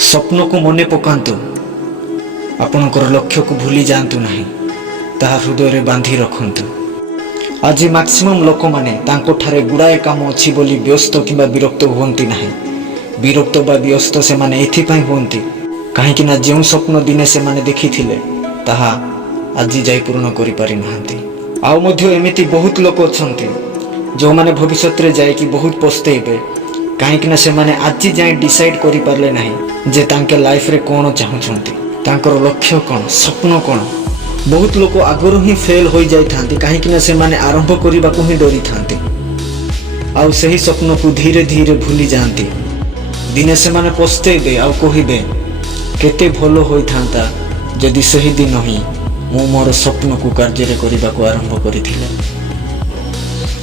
स्वप्न को मने पकांतु आपणकर लक्ष्य को भूली जातु नहीं ताहा हृदय रे बांधी रखंतु। आज मैक्सिमम लोक माने तांको ठारे गुड़ाए काम अच्छी बोली व्यस्त किंबा विरक्त हुअंती नहीं। विरक्त बा व्यस्त से माने एथिपाई हुअंती काहेकि ना जो स्वप्न दिने से माने देखिथिले ताहा आज जाई पूर्ण करि पारि नहांती। आउ मध्य एमिति बहुत लोक अछंती जो माने भविष्यत रे जाय कि बहुत पछतेइबे काहेकि ना से माने आज जाय डिसाइड करि पारले नहीं जे तांके लाइफ रे कोन चाहुछंती, तांकर लक्ष्य कोन, स्वप्न कोन। बहुत लोक आगुरु ही फेल हो जाई थांती काहेकि ना से माने आरंभ करिबा को ही डरी थांती आउ सही स्वप्न को धीरे धीरे भूली जाती। दिने से माने पछतेइबे आउ कहिबे केते भलो होई थांता जदि सही दिन ही मु मोर स्वप्न को कार्य रे करिबा को आरंभ करिथिले।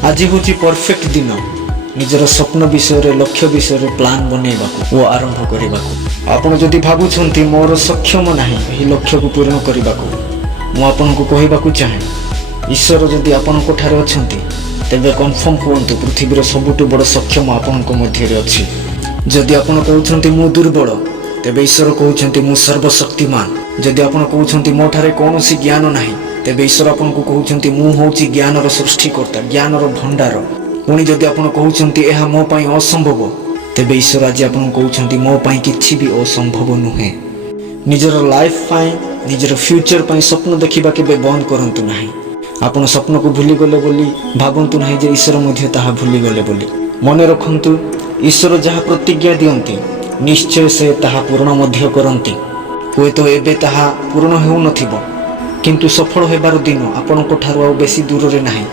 आज होची परफेक्ट दिन निजर स्वप्न विषय रे लक्ष्य विषय रे प्लान बनेबा को वो आरंभ करिबा को। आपण जदि भाबुछंती मोर सक्षम नाही एही लक्ष्य को पूर्ण करिबा को मु आपनको कहबाकू चाहे ईश्वर जदि आपनको ठारे अछंती तेबे कन्फर्म हुअन्तु पृथ्वीर सबुठु बड़ सक्षम आपनको मध्य रे अछि। जदि आपण कहउछंती मु दुर्बल तेबे ईश्वर कहउछंती मु सर्वशक्तिमान। जदि आपण कहउछंती मो ठारे कोनोसी ज्ञान नाही तेबे ईश्वर आपनको कहउछंती मु होउची ज्ञानर सृष्टिकर्ता, ज्ञानर भंडार। पुणी जदि आपण कहउछंती एहा मो पई असंभव तेबे ईश्वर आज आपनको कहउछंती मो पई किछि भी असंभव नुहे। निजर लाइफ पई निजर फ्यूचर पई स्वप्न देखिबा केबे बंद करंतु नाही। आपण स्वप्न को भूली गले बोली भाबंतु नाही जे ईश्वर मध्ये ताहा भूली गले बोली। मने रखंतु ईश्वर जहा प्रतिज्ञा दियंती निश्चय से ताहा पूर्ण मध्ये करंती। होय तो एबे ताहा पूर्ण हेउ नथिबो किंतु सफल हेबार दिन आपणको ठारु आ बेसी दूर रे नाही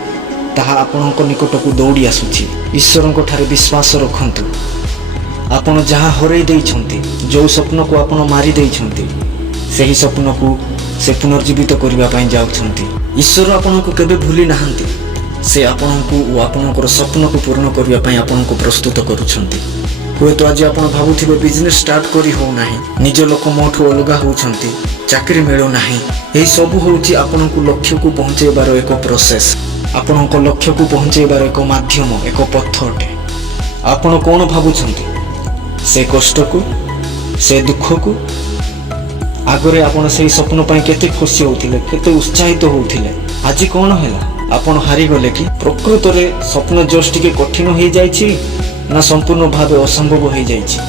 ताहा आपणको निकट को दौड़ी आसुची। ईश्वरको ठारे विश्वास रखंतु। आपण जहा हरै दैछंती जो स्वप्न को आपण मारी दैछंती सेही स्वप्न को से पुनर्जीवित करबा पई जाउछंती। ईश्वर आपनको केबे भूली नाहंती, से आपनको ओ आपनकर स्वप्न को पूर्ण करबा पई आपनको प्रस्तुत करूछंती। होय तो आज आपण भाबुथिबे बिजनेस स्टार्ट करी हो नाही, निज लोक मोठो अलगा होउछंती, चाकरी मिलो नाही। एही सब होउची आपनको लक्ष्य को पहुंचेबार एक प्रोसेस, आपनको लक्ष्य को पहुंचेबार एक माध्यम, एक पथटे। आपण कोन भाबुछंती से कष्ट को, से दुख को आगरे आपण से स्वप्न पाई केते खुशी होथिले, केते उत्साहित होथिले। आज कोन हैला आपण हारि गले कि प्रकृत रे स्वप्न जस्ट के कठिन हो जाईछि ना संपूर्ण भाव असंभव हो जाईछि।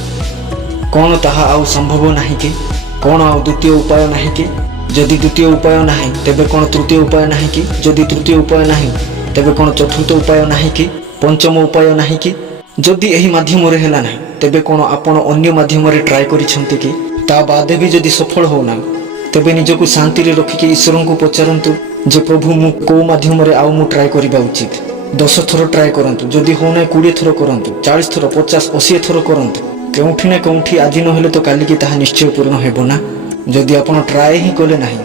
कोन ताहा आउ संभव नाही कि, कोन आउ द्वितीय उपाय नाही कि? जदि द्वितीय उपाय नाही तेबे कोन तृतीय उपाय नाही कि? जदि तृतीय उपाय नाही तेबे कोन चतुर्थ उपाय नाही कि? पंचम उपाय नाही कि? जदि एही माध्यम रे हैला नाही तेबे कोन आपण अन्य माध्यम रे ट्राई करिसंती कि? ता बादे भी जदि सफल होना तेबे निजको शांति रे रखिके ईश्वर को पचारंतु जे प्रभु मु को माध्यम रे आउ मु ट्राई करिबा उचित। 10 थर ट्राई करंतु, जदि हो ना 20 थर करंतु, 40 थर, 50, 80 थर करंतु। केउठी ना केउठी आज न हेले तो काली की ताहा निश्चय पूर्ण हेबो ना। जदि आपण ट्राई ही कले नाही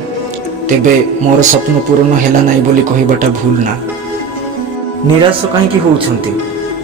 तेबे मोर स्वप्न पूर्ण हेला नाही बोली कहिबाटा भूल ना। निराश काहे की होउछंती,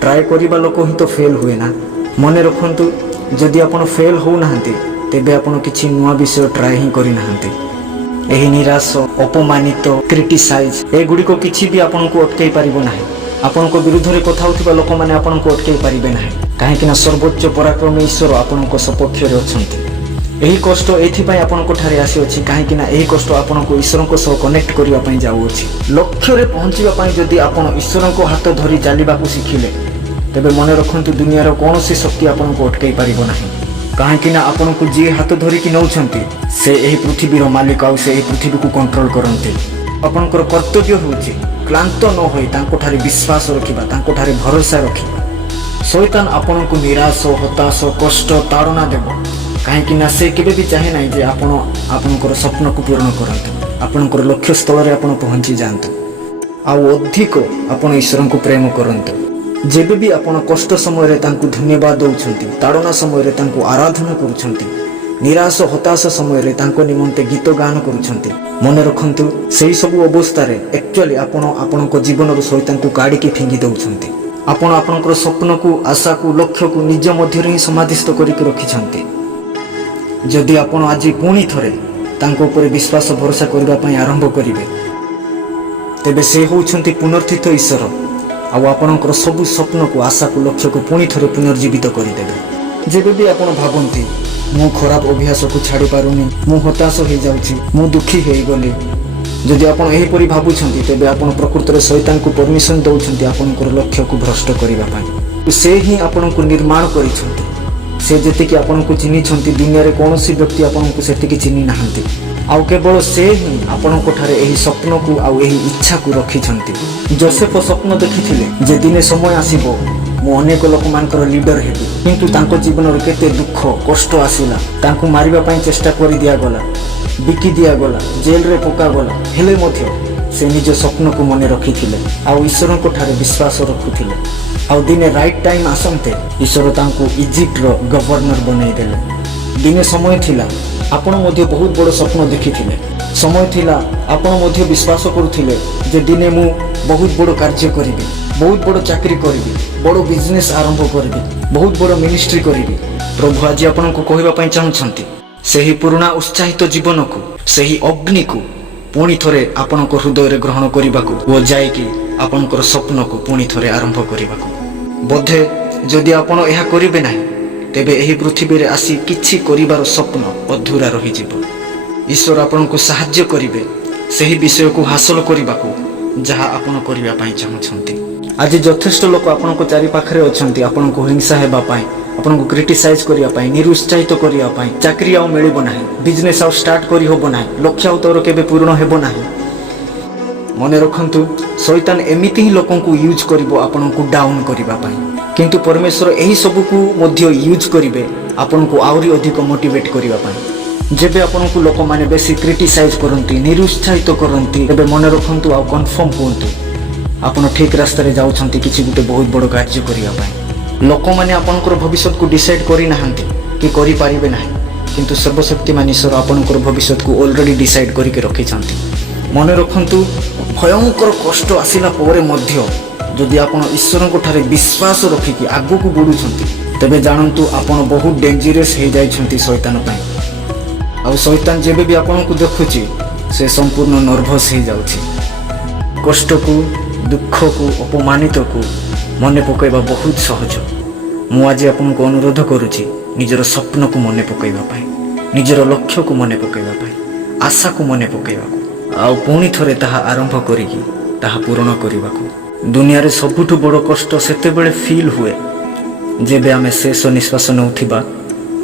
ट्राई करिबा लोक ही तो फेल हुए ना। मने रखंतु जदि आपण फेल हो नाहंती तेबे आपण किछि नुआ विषय ट्राई ही करि नाहंती। एही निराश, अपमानित, क्रिटिसाइज ए गुडी को किछि भी आपण को अटकाई परिबो नाही। आपण को विरुद्ध रे कथा होथिबा लोक माने आपण को अटकाई परिबे नाही, काहे कि ना सर्वोच्च पराक्रमी ईश्वर आपण को सपक्ष रे अछंती। एही कष्ट एथि पई आपण को ठारे आसी अछि काहे कि ना एही कष्ट आपण को ईश्वर को सह कनेक्ट करिवा पई जाउ अछि। लक्ष्य रे पहुंचीबा पई जदि आपण ईश्वर को हाथ धरि चालिबा को सिखिले तेबे मने रखंतु दुनिया रो कोनोसी शक्ति आपण को अटकाई परिबो नाही। काहे कि ना आपण को जे हाथ धरि कि नउछंती से एही पृथ्वी रो मालिक आ से एही पृथ्वी को कंट्रोल करंती। आपनकर कर्तव्य होउची क्लांत न होई तांको ठारे विश्वास रखिबा, तांको ठारे भरोसा रखिबा। शैतान आपण को निराश, हताश, कष्ट, ताड़ना देबो काहे कि ना से केबे भी चाहे नाही जे आपण आपनकर स्वप्न को पूर्ण करंतु, आपनकर लक्ष्य स्थल रे आपण पहुंची जांतु। आ अधिक आपण ईश्वर को प्रेम करंतु। जेबे भी आपण कष्ट समय रे तांको धन्यवाद दउछंती, ताड़ना समय रे तांको आराधना करूछंती, निराश हताश समय रे तांको निमंते गीत गान करूछंती, मने रखंतु सेही सब अवस्था रे एक्चुअली आपण आपनको जीवन रो शैतान को काडी के फिंगी दउछंती। आपण आपनकर स्वप्न को, आशा को, लक्ष्य को निज मध्य रे समाधिस्थ करि के रखिछंती। जदि आपण आज पुणी थरे तांको ऊपर विश्वास भरोसा करबा पई आरंभ करिवे तेबे से होउछंती पुनर्थित ईश्वर आउ आपणकर सब स्वप्न को, आशा को, लक्ष्य को पुणी थरे पुनर्जीवित करदेवे। जेबे भी आपण भाबंती ମୁଁ ଖରାପ ଅଭ୍ୟାସକୁ ଛାଡ଼ି ପାରୁନି, ମୁଁ ହତାଶ ହୋଇଯାଉଛି, ମୁଁ ଦୁଃଖୀ ହୋଇଗଲି। ଯଦି ଆପଣ ଏହିପରି ଭାବୁଛନ୍ତି ତେବେ ଆପଣ ପ୍ରକୃତରେ ଶୈତାନକୁ ପରମିଶନ ଦେଉଛନ୍ତି ଆପଣଙ୍କର ଲକ୍ଷ୍ୟକୁ ଭ୍ରଷ୍ଟ କରିବା ପାଇଁ। ସେ ହିଁ ଆପଣଙ୍କୁ ନିର୍ମାଣ କରିଛନ୍ତି। ସେ ଯେତିକି ଆପଣଙ୍କୁ ଚିହ୍ନିଛନ୍ତି ଦୁନିଆରେ କୌଣସି ବ୍ୟକ୍ତି ଆପଣଙ୍କୁ ସେତିକି ଚିହ୍ନି ନାହାନ୍ତି। ଆଉ କେବଳ ସେ ହିଁ ଆପଣଙ୍କ ଠାରେ ଏହି ସ୍ୱପ୍ନକୁ ଆଉ ଏହି ଇଚ୍ଛାକୁ ରଖିଛନ୍ତି। ଯୋସେଫ ସ୍ୱପ୍ନ ଦେଖିଥିଲେ ଯେ ଦିନେ ସମୟ ଆସିବ ମୁଁ ଅନେକ ଲୋକମାନଙ୍କର ଲିଡର ହେବି, କିନ୍ତୁ ତାଙ୍କ ଜୀବନରେ କେତେ ଦୁଃଖ କଷ୍ଟ ଆସିଲା। ତାଙ୍କୁ ମାରିବା ପାଇଁ ଚେଷ୍ଟା କରି ଦିଆଗଲା, ବିକି ଦିଆଗଲା, ଜେଲରେ ପକାଗଲା, ହେଲେ ମଧ୍ୟ ସେ ନିଜ ସ୍ୱପ୍ନକୁ ମନେ ରଖିଥିଲେ ଆଉ ଈଶ୍ୱରଙ୍କ ଠାରେ ବିଶ୍ୱାସ ରଖୁଥିଲେ। ଆଉ ଦିନେ ରାଇଟ୍ ଟାଇମ୍ ଆସନ୍ତେ ଈଶ୍ୱର ତାଙ୍କୁ ଇଜିପ୍ଟର ଗଭର୍ଣ୍ଣର ବନେଇଦେଲେ। ଦିନେ ସମୟ ଥିଲା ଆପଣ ମଧ୍ୟ ବହୁତ ବଡ଼ ସ୍ୱପ୍ନ ଦେଖିଥିଲେ। ସମୟ ଥିଲା ଆପଣ ମଧ୍ୟ ବିଶ୍ୱାସ କରୁଥିଲେ ଯେ ଦିନେ ମୁଁ ବହୁତ ବଡ଼ କାର୍ଯ୍ୟ କରିବି, ବହୁତ ବଡ଼ ଚାକିରି କରିବି, ବଡ଼ ବିଜନେସ୍ ଆରମ୍ଭ କରିବି, ବହୁତ ବଡ଼ ମିନିଷ୍ଟ୍ରି କରିବି। ପ୍ରଭୁ ଆଜି ଆପଣଙ୍କୁ କହିବା ପାଇଁ ଚାହୁଁଛନ୍ତି ସେହି ପୁରୁଣା ଉତ୍ସାହିତ ଜୀବନକୁ, ସେହି ଅଗ୍ନିକୁ ପୁଣି ଥରେ ଆପଣଙ୍କ ହୃଦୟରେ ଗ୍ରହଣ କରିବାକୁ ଓ ଯାଇକି ଆପଣଙ୍କର ସ୍ୱପ୍ନକୁ ପୁଣି ଥରେ ଆରମ୍ଭ କରିବାକୁ। ବୋଧେ ଯଦି ଆପଣ ଏହା କରିବେ ନାହିଁ ତେବେ ଏହି ପୃଥିବୀରେ ଆସି କିଛି କରିବାର ସ୍ୱପ୍ନ ଅଧୁରା ରହିଯିବ। ଈଶ୍ୱର ଆପଣଙ୍କୁ ସାହାଯ୍ୟ କରିବେ ସେହି ବିଷୟକୁ ହାସଲ କରିବାକୁ ଯାହା ଆପଣ କରିବା ପାଇଁ ଚାହୁଁଛନ୍ତି। ଆଜି ଯଥେଷ୍ଟ ଲୋକ ଆପଣଙ୍କ ଚାରିପାଖରେ ଅଛନ୍ତି ଆପଣଙ୍କୁ ହିଂସା ହେବା ପାଇଁ, ଆପଣଙ୍କୁ କ୍ରିଟିସାଇଜ୍ କରିବା ପାଇଁ, ନିରୁତ୍ସାହିତ କରିବା ପାଇଁ। ଚାକିରି ଆଉ ମିଳିବ ନାହିଁ, ବିଜନେସ୍ ଆଉ ଷ୍ଟାର୍ଟ କରି ହେବ ନାହିଁ, ଲକ୍ଷ୍ୟ ଆଉ ତୋର କେବେ ପୂରଣ ହେବ ନାହିଁ। ମନେ ରଖନ୍ତୁ ଶୈତାନ ଏମିତି ହିଁ ଲୋକଙ୍କୁ ୟୁଜ୍ କରିବ ଆପଣଙ୍କୁ ଡାଉନ୍ କରିବା ପାଇଁ, କିନ୍ତୁ ପରମେଶ୍ୱର ଏହି ସବୁକୁ ମଧ୍ୟ ୟୁଜ୍ କରିବେ ଆପଣଙ୍କୁ ଆହୁରି ଅଧିକ ମୋଟିଭେଟ୍ କରିବା ପାଇଁ। ଯେବେ ଆପଣଙ୍କୁ ଲୋକମାନେ ବେଶୀ କ୍ରିଟିସାଇଜ୍ କରନ୍ତି, ନିରୁତ୍ସାହିତ କରନ୍ତି, ତେବେ ମନେ ରଖନ୍ତୁ ଆଉ କନଫର୍ମ ହୁଅନ୍ତୁ ଆପଣ ଠିକ୍ ରାସ୍ତାରେ ଯାଉଛନ୍ତି କିଛି ଗୋଟେ ବହୁତ ବଡ଼ କାର୍ଯ୍ୟ କରିବା ପାଇଁ। ଲୋକମାନେ ଆପଣଙ୍କର ଭବିଷ୍ୟତକୁ ଡିସାଇଡ୍ କରିନାହାନ୍ତି କି କରିପାରିବେ ନାହିଁ, କିନ୍ତୁ ସର୍ବଶକ୍ତିମାନ ଈଶ୍ୱର ଆପଣଙ୍କର ଭବିଷ୍ୟତକୁ ଅଲରେଡ଼ି ଡିସାଇଡ୍ କରିକି ରଖିଛନ୍ତି। ମନେ ରଖନ୍ତୁ ଭୟଙ୍କର କଷ୍ଟ ଆସିଲା ପରେ ମଧ୍ୟ ଯଦି ଆପଣ ଈଶ୍ୱରଙ୍କ ଠାରେ ବିଶ୍ୱାସ ରଖିକି ଆଗକୁ ବଢ଼ୁଛନ୍ତି ତେବେ ଜାଣନ୍ତୁ ଆପଣ ବହୁତ ଡେଞ୍ଜରିୟସ୍ ହେଇଯାଇଛନ୍ତି ଶୈତାନ ପାଇଁ। ଆଉ ଶୈତାନ ଯେବେ ବି ଆପଣଙ୍କୁ ଦେଖୁଛି ସେ ସମ୍ପୂର୍ଣ୍ଣ ନର୍ଭସ୍ ହେଇଯାଉଛି। କଷ୍ଟକୁ, ଦୁଃଖକୁ, ଅପମାନିତକୁ ମନେ ପକାଇବା ବହୁତ ସହଜ। ମୁଁ ଆଜି ଆପଣଙ୍କୁ ଅନୁରୋଧ କରୁଛି ନିଜର ସ୍ୱପ୍ନକୁ ମନେ ପକାଇବା ପାଇଁ, ନିଜର ଲକ୍ଷ୍ୟକୁ ମନେ ପକାଇବା ପାଇଁ, ଆଶାକୁ ମନେ ପକାଇବାକୁ, ଆଉ ପୁଣି ଥରେ ତାହା ଆରମ୍ଭ କରିକି ତାହା ପୂରଣ କରିବାକୁ। ଦୁନିଆରେ ସବୁଠୁ ବଡ଼ କଷ୍ଟ ସେତେବେଳେ ଫିଲ୍ ହୁଏ ଯେବେ ଆମେ ଶେଷ ନିଶ୍ୱାସ ନେଉଥିବା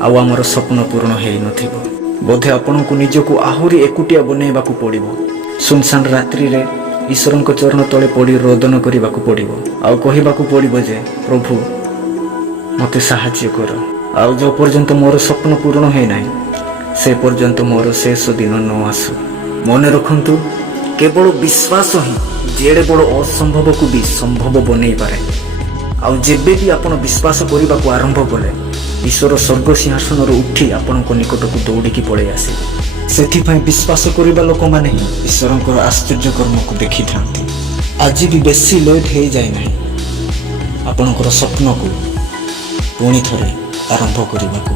ଆଉ ଆମର ସ୍ୱପ୍ନ ପୂରଣ ହେଇନଥିବ। ବୋଧେ ଆପଣଙ୍କୁ ନିଜକୁ ଆହୁରି ଏକୁଟିଆ ବନେଇବାକୁ ପଡ଼ିବ। ସୁନସାନ ରାତ୍ରିରେ ଈଶ୍ୱରଙ୍କ ଚରଣ ତଳେ ପଡ଼ି ରୋଦନ କରିବାକୁ ପଡ଼ିବ ଆଉ କହିବାକୁ ପଡ଼ିବ ଯେ ପ୍ରଭୁ ମୋତେ ସାହାଯ୍ୟ କର। ଆଉ ଯେଉଁ ପର୍ଯ୍ୟନ୍ତ ମୋର ସ୍ୱପ୍ନ ପୂରଣ ହେଇନାହିଁ ସେ ପର୍ଯ୍ୟନ୍ତ ମୋର ଶେଷ ଦିନ ନ ଆସୁ। ମନେ ରଖନ୍ତୁ କେବଳ ବିଶ୍ୱାସ ହିଁ ଯେଡ଼େ ବଡ଼ ଅସମ୍ଭବକୁ ବି ସମ୍ଭବ ବନେଇ ପାରେ। ଆଉ ଯେବେ ବି ଆପଣ ବିଶ୍ୱାସ କରିବାକୁ ଆରମ୍ଭ କଲେ ଈଶ୍ୱର ସ୍ୱର୍ଗ ସିଂହାସନରୁ ଉଠି ଆପଣଙ୍କ ନିକଟକୁ ଦୌଡ଼ିକି ପଳେଇ ଆସିବେ। ସେଥିପାଇଁ ବିଶ୍ୱାସ କରିବା ଲୋକମାନେ ହିଁ ଈଶ୍ୱରଙ୍କର ଆଶ୍ଚର୍ଯ୍ୟ କର୍ମକୁ ଦେଖିଥାନ୍ତି। ଆଜି ବି ବେଶୀ ଲେଟ୍ ହେଇଯାଇନାହିଁ ଆପଣଙ୍କର ସ୍ୱପ୍ନକୁ ପୁଣି ଥରେ ଆରମ୍ଭ କରିବାକୁ।